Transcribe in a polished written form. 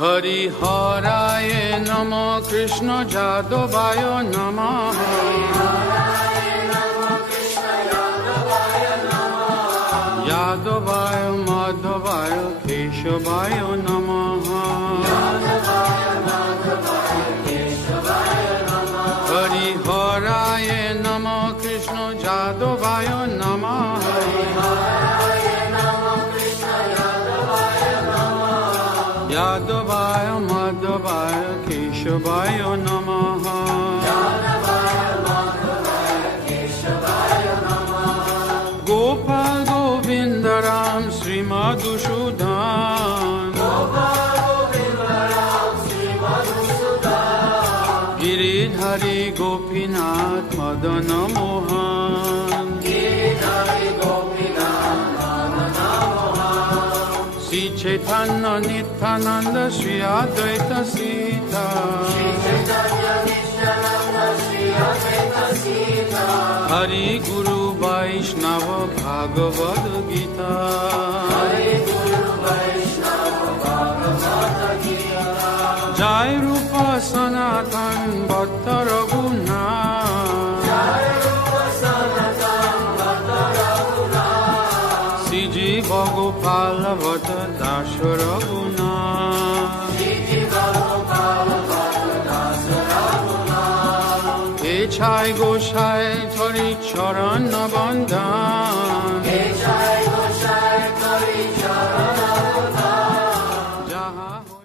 হরিহরায় নমঃ কৃষ্ণ যাদবায় নমঃ যাদবায় মাধবায় কেশবায় নমঃ হরিহরায় নমঃ কৃষ্ণ যাদবায় নমঃ যাদবায় মাধবায় কেশবায় নমঃ গোপাল গোবিন্দ রাম শ্রী মধুসূদন গিরিধারী গোপীনাথ মদন মোহন শ্রী চৈতন্য নিত্যানন্দ শ্রী অদ্বৈত সীতা হরি গুরু বৈষ্ণব ভাগবত গীতা জয় রূপ সনাতন ভক্ত রঘুনাথ শ্রীজীব গোপাল ভট্ট দাস রঘুনাথ ছাই গোসাই ধরি চরণ বন্দন